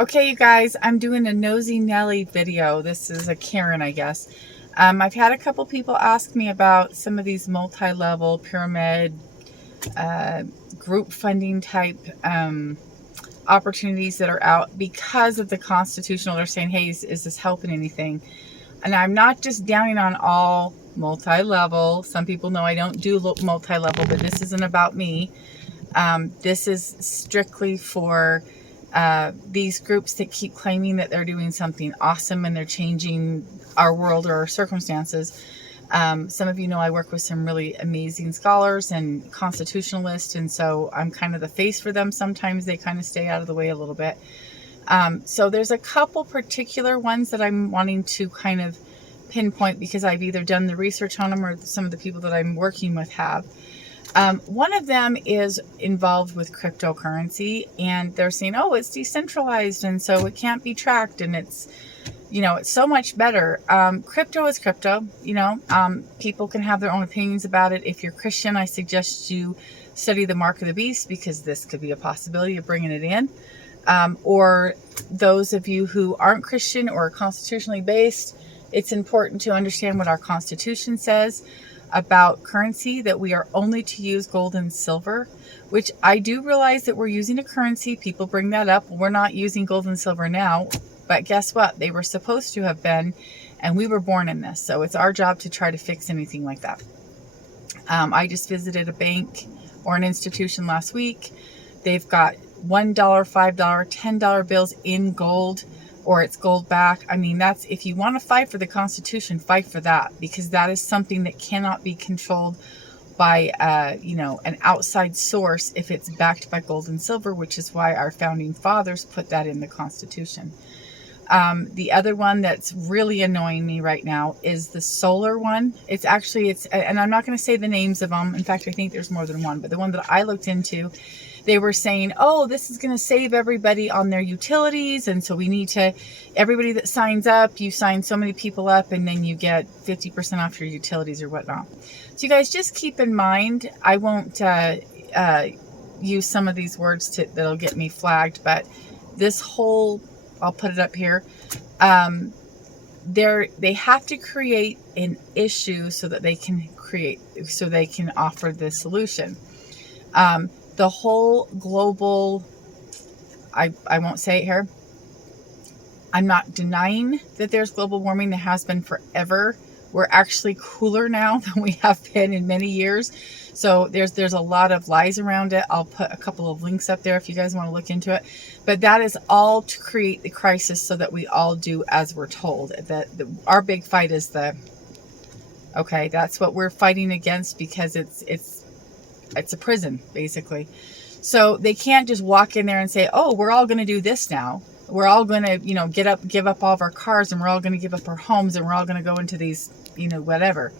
Okay, you guys, I'm doing a Nosy Nelly video. This is a Karen, I guess. I've had a couple people ask me about some of these multi-level pyramid group funding type opportunities that are out because of the constitutional. They're saying, hey, is this helping anything? And I'm not just downing on all multi-level. Some people know I don't do multi-level, but this isn't about me. This is strictly for these groups that keep claiming that they're doing something awesome and they're changing our world or our circumstances. Some of you know I work with some really amazing scholars and constitutionalists, and so I'm kind of the face for them. Sometimes they kind of stay out of the way a little bit. So there's a couple particular ones that I'm wanting to kind of pinpoint because I've either done the research on them or some of the people that I'm working with have. One of them is involved with cryptocurrency, and they're saying, oh, it's decentralized and so it can't be tracked, and it's, it's so much better. Crypto is crypto, people can have their own opinions about it. If you're Christian, I suggest you study the mark of the beast because this could be a possibility of bringing it in. Or those of you who aren't Christian or constitutionally based, it's important to understand what our Constitution says about currency, that we are only to use gold and silver, which I do realize that we're using a currency. People bring that up. We're not using gold and silver now, but guess what? They were supposed to have been, and we were born in this. So it's our job to try to fix anything like that. I just visited a bank or an institution last week. They've got $1, $5, $10 bills in gold, or it's gold back. I mean, that's, if you want to fight for the Constitution, fight for that, because that is something that cannot be controlled by, an outside source if it's backed by gold and silver, which is why our founding fathers put that in the Constitution. The other one that's really annoying me right now is the solar one. It's and I'm not going to say the names of them. In fact, I think there's more than one, but the one that I looked into, they were saying, oh, this is going to save everybody on their utilities. And so we need to, everybody that signs up, you sign so many people up and then you get 50% off your utilities or whatnot. So you guys just keep in mind, I won't use some of these words that'll get me flagged, but this whole, I'll put it up here. They have to create an issue so that they can offer the solution. The whole global, I won't say it here. I'm not denying that there's global warming. There has been forever. We're actually cooler now than we have been in many years. So there's a lot of lies around it. I'll put a couple of links up there if you guys want to look into it. But that is all to create the crisis so that we all do as we're told. Our big fight is okay, that's what we're fighting against, because it's a prison, basically. So they can't just walk in there and say, oh, we're all going to do this now. We're all going to, give up all of our cars, and we're all going to give up our homes, and we're all going to go into these, whatever,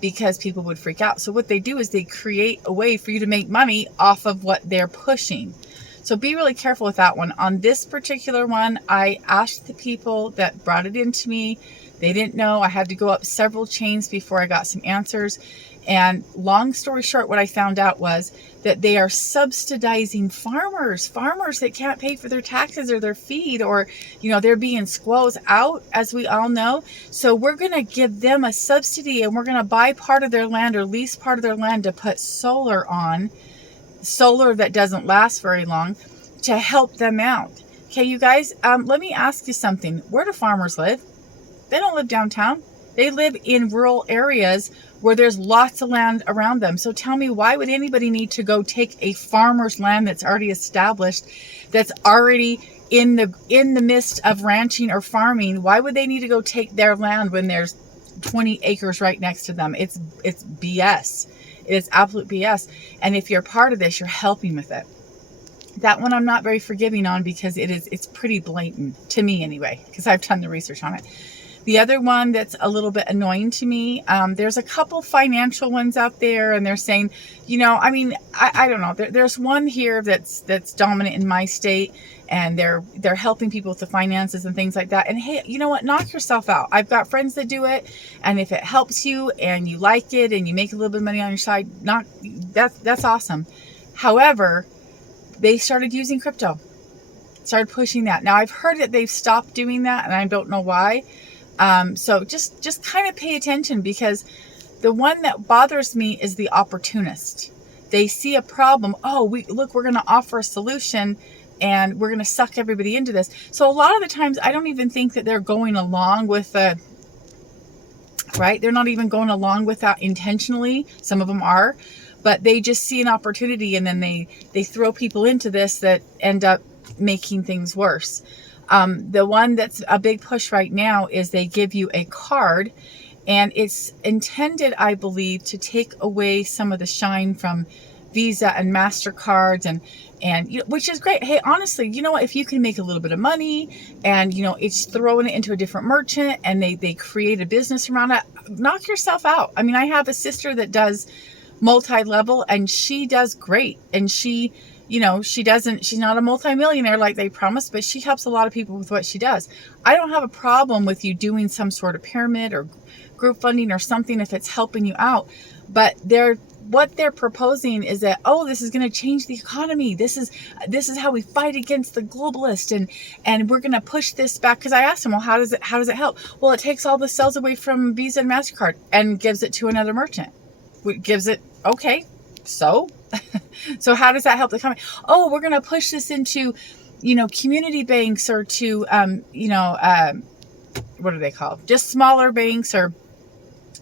because people would freak out. So what they do is they create a way for you to make money off of what they're pushing. So be really careful with that one. On this particular one, I asked the people that brought it into me. They didn't know. I had to go up several chains before I got some answers. And long story short, what I found out was that they are subsidizing farmers that can't pay for their taxes or their feed, or, they're being squeezed out, as we all know. So we're going to give them a subsidy, and we're going to buy part of their land or lease part of their land to put solar that doesn't last very long, to help them out. Okay, you guys, let me ask you something. Where do farmers live? They don't live downtown. They live in rural areas where there's lots of land around them. So tell me, why would anybody need to go take a farmer's land that's already established, that's already in the midst of ranching or farming? Why would they need to go take their land when there's 20 acres right next to them? It's BS. It is absolute BS. And if you're part of this, you're helping with it. That one I'm not very forgiving on, because it's pretty blatant to me anyway, because I've done the research on it. The other one that's a little bit annoying to me, there's a couple financial ones out there, and they're saying, I don't know. There's one here that's dominant in my state, and they're helping people with the finances and things like that. And hey, you know what? Knock yourself out. I've got friends that do it, and if it helps you and you like it and you make a little bit of money on your side, that's awesome. However, they started using crypto. started pushing that. Now I've heard that they've stopped doing that, and I don't know why. So just kind of pay attention, because the one that bothers me is the opportunist. They see a problem. Oh, we're going to offer a solution, and we're going to suck everybody into this. So a lot of the times, I don't even think that they're going along with right? They're not even going along with that intentionally. Some of them are, but they just see an opportunity, and then they throw people into this that end up making things worse. The one that's a big push right now is they give you a card, and it's intended, I believe, to take away some of the shine from Visa and MasterCards, and which is great. Hey, honestly, you know what? If you can make a little bit of money, and it's throwing it into a different merchant, and they create a business around it, knock yourself out. I mean, I have a sister that does multi-level, and she does great. And she's not a multimillionaire like they promised, but she helps a lot of people with what she does. I don't have a problem with you doing some sort of pyramid or group funding or something if it's helping you out. But what they're proposing is that, oh, this is going to change the economy. This is how we fight against the globalist, and we're going to push this back. Because I asked them, well, how does it help? Well, it takes all the sales away from Visa and MasterCard and gives it to another merchant. Okay, so so how does that help the economy? Oh, we're going to push this into, community banks, or to what are they called? Just smaller banks, or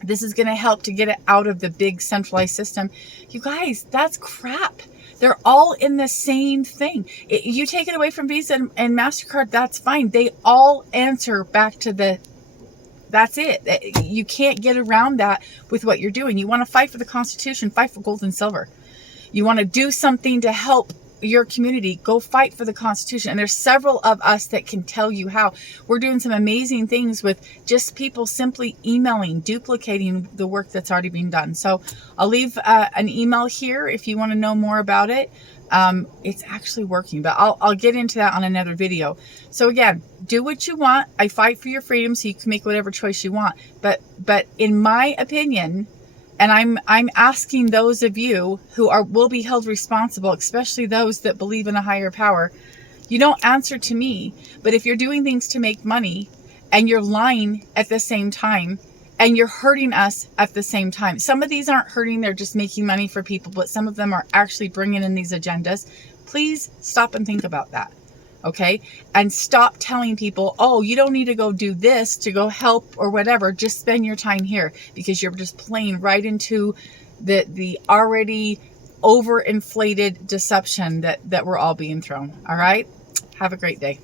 this is going to help to get it out of the big centralized system. You guys, that's crap. They're all in the same thing. You take it away from Visa and MasterCard, that's fine. They all answer back to that's it. You can't get around that with what you're doing. You want to fight for the Constitution, fight for gold and silver. You want to do something to help your community, go fight for the Constitution. And there's several of us that can tell you how. We're doing some amazing things with just people simply emailing, duplicating the work that's already been done. So I'll leave an email here if you want to know more about it. It's actually working, but I'll get into that on another video. So again, do what you want. I fight for your freedom, so you can make whatever choice you want. But in my opinion, and I'm asking those of you who will be held responsible, especially those that believe in a higher power, you don't answer to me. But if you're doing things to make money, and you're lying at the same time, and you're hurting us at the same time. Some of these aren't hurting, they're just making money for people, but some of them are actually bringing in these agendas. Please stop and think about that, okay? And stop telling people, oh, you don't need to go do this to go help or whatever. Just spend your time here, because you're just playing right into the already overinflated deception that we're all being thrown, all right? Have a great day.